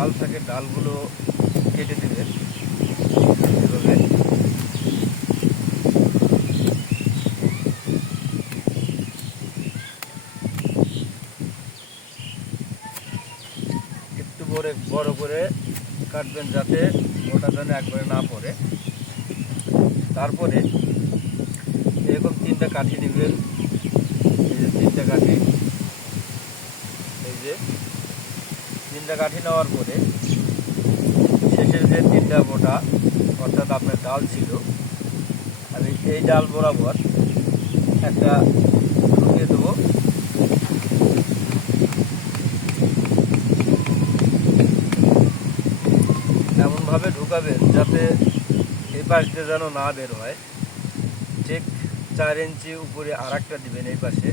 ডাল থাকে ডালগুলো কেটে দেবেন এভাবে। একটু বড় করে কাটবেন যাতে ওটা যেন একবারে না পড়ে। তারপরে এরকম 3টা কাঠি নেবেন, এই যে 3টা কাঠি, এই যে 3টা কাঠি নেওয়ার পরে শেষের যে 3টা মোটা অর্থাৎ আপনার ডাল ছিল, আমি এই ডাল বরাবর একটা ঢুকিয়ে দেবো। এমনভাবে ঢুকাবেন যাতে এই পাশ দিয়ে যেন না বের হয়। ঠিক 4 ইঞ্চি উপরে আর একটা দিবেন এই পাশে।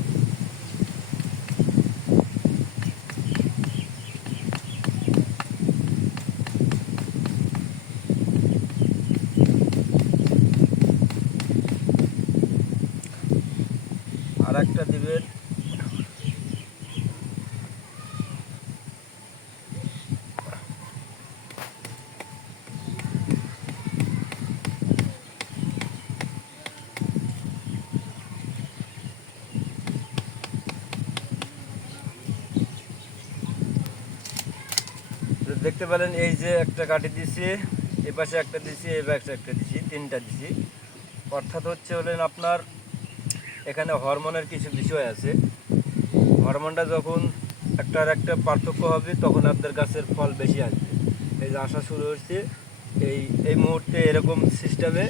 আর একটা দিবেন দেখতে পেলেন, এই যে একটা কাঠি দিছি, এ পাশে একটা দিছি, এই পাশে একটা দিছি, 3টা দিছি। অর্থাৎ হলেন আপনার এখানে হরমোনের কিছু বিষয় আছে। হরমোনটা যখন একটার একটা পার্থক্য হবে তখন আপনার গাছের ফল বেশি আসবে। এই যে আসা শুরু হচ্ছে, এই মুহূর্তে এরকম সিস্টেমে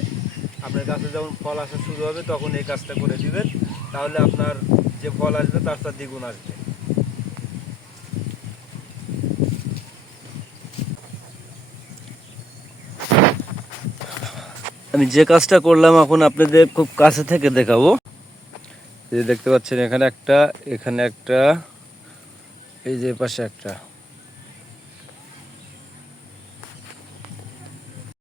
আপনার গাছে যখন ফল আসা শুরু হবে তখন এই কাজটা করে দিবেন। তাহলে আপনার যে ফল আসবে তার সাথে দ্বিগুণ আসবে। আমি যে কাজটা করলাম এখন আপনাদের খুব কাছে থেকে দেখাবো। এই যে দেখতে পাচ্ছেন এখানে একটা, এই যে পাশে একটা।